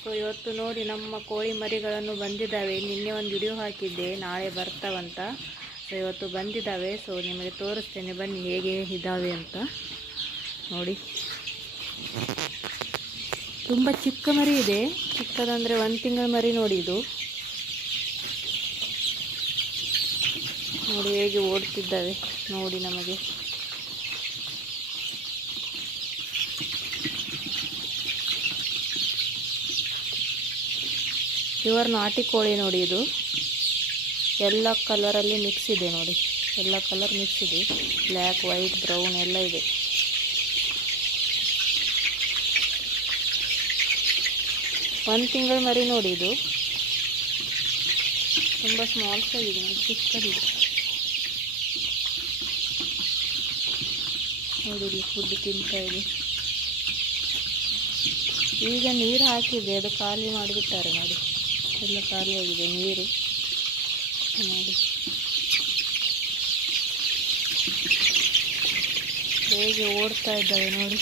So ಇವತ್ತು ನೋಡಿ ನಮ್ಮ ಕೋಳಿ ಮರಿಗಳನ್ನು ಬಂದಿದ್ದಾವೆ. ನಿನ್ನೆ ಒಂದು ವಿಡಿಯೋ ಹಾಕಿದ್ದೆ ನಾಳೆ ಬರ್ತಾವಂತ. ಸೊ ಇವತ್ತು ಬಂದಿದ್ದಾವೆ. ಸೊ ನಿಮಗೆ ತೋರಿಸ್ತೇನೆ, ಬನ್ನಿ ಹೇಗೆ ಇದ್ದಾವೆ ಅಂತ ನೋಡಿ. ತುಂಬ ಚಿಕ್ಕ ಮರಿ ಇದೆ, ಚಿಕ್ಕದಂದರೆ 1 ತಿಂಗಳ ಮರಿ ನೋಡಿ. ಇದು ನೋಡಿ ಹೇಗೆ ಓಡ್ತಿದ್ದಾವೆ ನೋಡಿ. ನಮಗೆ ಪ್ಯೂರ್ ನಾಟಿ ಕೋಳಿ ನೋಡಿ. ಇದು ಎಲ್ಲ ಕಲರಲ್ಲಿ ಮಿಕ್ಸ್ ಇದೆ ನೋಡಿ, ಎಲ್ಲ ಕಲರ್ ಮಿಕ್ಸ್ ಇದೆ, ಬ್ಲ್ಯಾಕ್, ವೈಟ್, ಬ್ರೌನ್ ಎಲ್ಲ ಇದೆ. ಒಂದು ತಿಂಗಳ ಮರಿ ನೋಡಿ. ಇದು ತುಂಬ ಸ್ಮಾಲ್ ಸೈಜ್ ಇದೆ ನೋಡಿ, ಚಿಕ್ಕದಿದೆ ನೋಡಿ. ಇಲ್ಲಿ ಫುಡ್ ತಿಂತಾ ಇದೆ. ಈಗ ನೀರು ಹಾಕಿದೆ, ಅದು ಖಾಲಿ ಮಾಡಿಬಿಟ್ಟಾರೆ ನೋಡಿ, ಎಲ್ಲ ಖಾಲಿಯಾಗಿದೆ ನೀರು ನೋಡಿ. ಹೇಗೆ ಓಡ್ತಾ ಇದ್ದಾವೆ ನೋಡಿ.